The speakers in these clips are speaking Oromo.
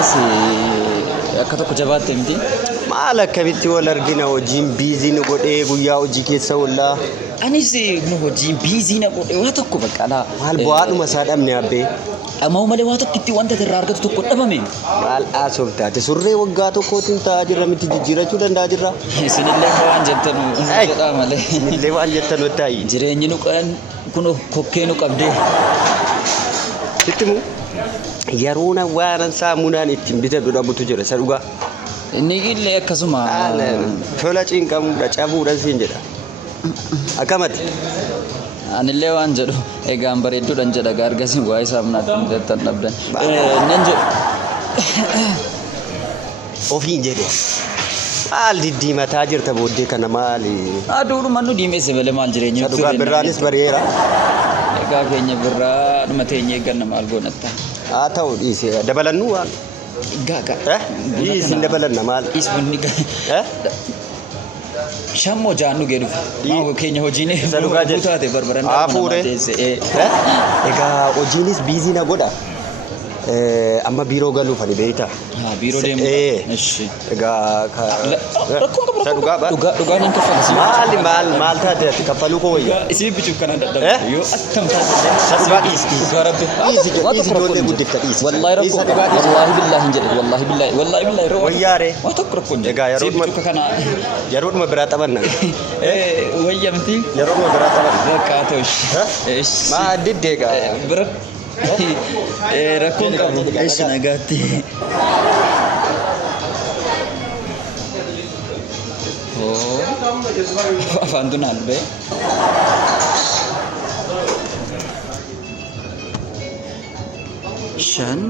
Kanaanis akka tokko jabaate miti. Maal akkamitti wal argina hojiin biizii nu godhee guyyaa hojii keessa oollaa. Anis nu hojiin biizii na godhee waa tokko baqqalaa. Maal bu'aadhuma isaa dhabne abbee. Ammoo malee waa tokkitti wanta irraa argatu tokko dhabame. Maal haasoftaate surree waggaa tokkootiin taa'aa jirra miti jijjiirachuu danda'a jirra. Isinillee waan jettanu jedhaa malee. Isinillee waan jettanu taa'i. Jireenyi nu kun kokkee nu qabdee. Sittimu yeroo na waan saamunaan ittiin bitadhu dhabutu jira isa dhugaa. Inni illee akkasuma tola cinqamuudha cabuudha siin jedha. Akkamatti. Anillee waan jedhu egaan bareedduudhaan jedha gargaasiin waa isaa munaatiin jettan dhabdan. Nan jedhu ofiin jedhe maal diddiimataa jirta booddee kana maali? Aduudhuma nu diimesse malee maal jireenya dhugaa birraanis bareera. Egaa keenya birraa dhuma teenye eegganna maal goonatta. Haa ta'u dhiisee dabalannu waan. Gaga. Dhiisin dabalanna maal? Isbunni Shammo jaannu geedu. Maa keenya hojiin taate barbaran egaa hojiinis biizii na godha. Amma biiroo galuuf ani beekta. Biiroo deemu. Egaa dhugaa nan kaffalasi. Maal taate ati kaffaluu koo wayya. Isin bichuuf kana dadhabde. Yoo attam taate. Dhugaa dhiisi. Dhugaa rabbi. Dhiisi ijoollee guddifta dhiisi. Wallahi rabbi. Wallahi billahi hin jedhu. Wallahi billahi. Wallahi billahi. Wayyaare. Waa tokko rakkoon jedhu. Egaa yeroodhuma biraa taphanna. Wayya miti. Yeroodhuma biraa taphanna. Bakka ta'ush. Maa diddeegaa. Bira. Rakkoon qabu. Eessi nagaatti. Afaan tun albee. Shan.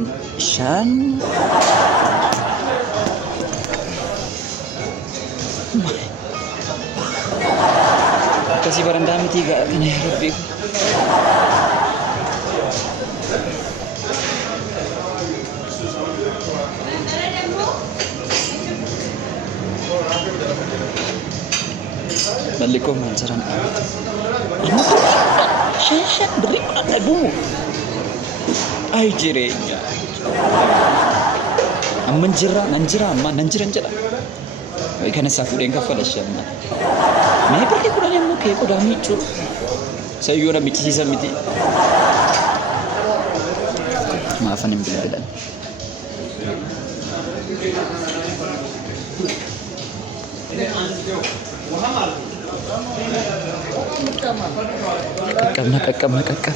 Kasih barandaa miti gaa kana rabbi. Balikom mancaran. Shan beri mana bumu? Ay jirenya. Nanjira nanjira. Kana safuudeen kaffalashan. Mee pergi kurang yang mukee kudaa miicuu. Sayyoo michisiisan miti. Maafan hin bilbilan. Qaqqabe.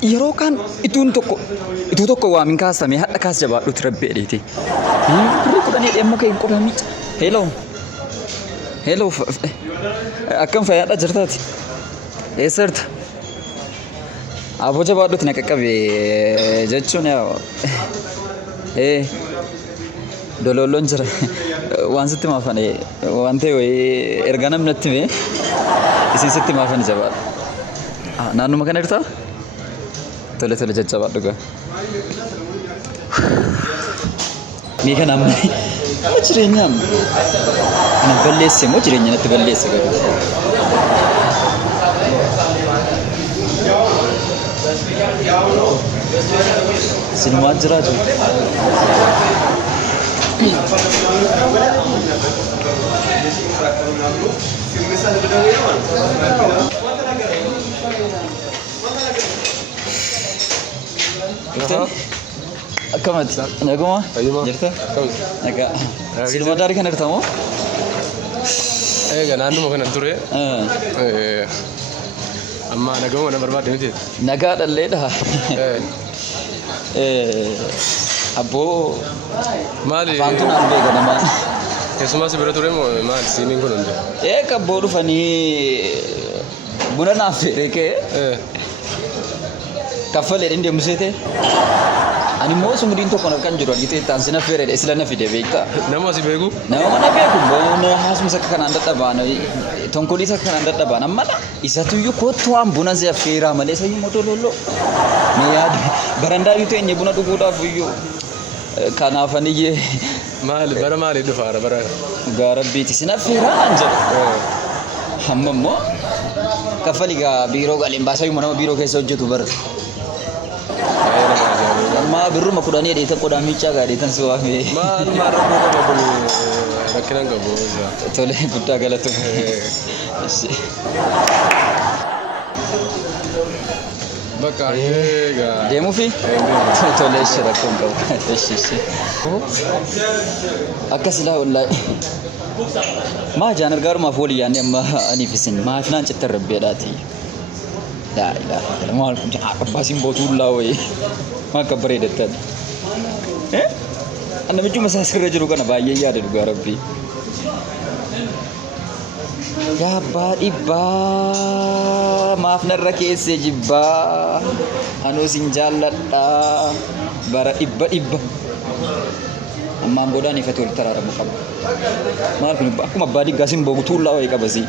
Yeroo kan itu tokko waamin kaasame hadha kaas jabaadhuuti rabbi edheeti. Birri kudhanii dhimma ka'e hin qodaami. Hello. Akkam fayyaadha jirtaati. Eessarta. Aboo jabaadhuuti na qaqqabe jechuun dololloon jira. Waan sitti maafane waan ta'e wayii erga namni natti hime isin sitti maafane jabaadha. Naannuma kana jirtaa? Tole jajjabaadhu gaa. Mii kana amma jireenyaan na balleesse moo jireenya natti balleesse gaa. Sinumaa jiraatu. Akkamati naguma jirta naga silma dari kan irtamu naannuma kana ture amma naguma na barbaade miti naga dhalleedha abbo maali faantun albe ganama keessumaa si bira ture moo maali siiniin kun hundi kabbo dhufanii buna naaf fedhe kee kaffalee dhindee museete ani moo sumudiin tokko kan jiru argitee taan sina feereedha isla na fide beekta nama si beeku nama mana beeku bona haasuma sakka kanaan dadhabaan tonkolii sakka kanaan dadhabaan amma isatuyyuu kottu waan buna si affeeraa malee sayyuu motolollo ni yaad barandaa yoo ta'e buna dhuguudhaaf iyyuu kanaafaniyyee maali dhufaara bara gaarabbiiti sina affeeraan jedhu hamma immoo kaffaligaa biiroo galeen baasayyuu nama biiroo keessa hojjetu bara maa birruma kudhanii dheetan qodaa miichaa gaadheetan si waame. Maal rakkoo qaba kun rakkinaan qabu isaa. Tole guddaa galatu. Bakka eegaa. Deemuufi? Tole ishee rakkoon qabu. Ishee. Akka silaa wallaahi. Maa jaan argaarumaaf walii yaadne amma aniif isin maaf naan citta rabbeedhaati. Laa ilaaha illa maal kun abbaasiin bootuu laa wayii. Maa akka bareedattan. Namichuma isaa sirra jiru kana baay'ee yaada dhugaa rabbii. Yaa abbaa dhibbaa maaf narra keessee jibbaa anuu sin jaalladhaa bara dhibba. Ammaan boodaan ifate walitti araaramu qaba. Maal kun akkuma abbaa diggaasiin boogutuu laa wayii qabasii.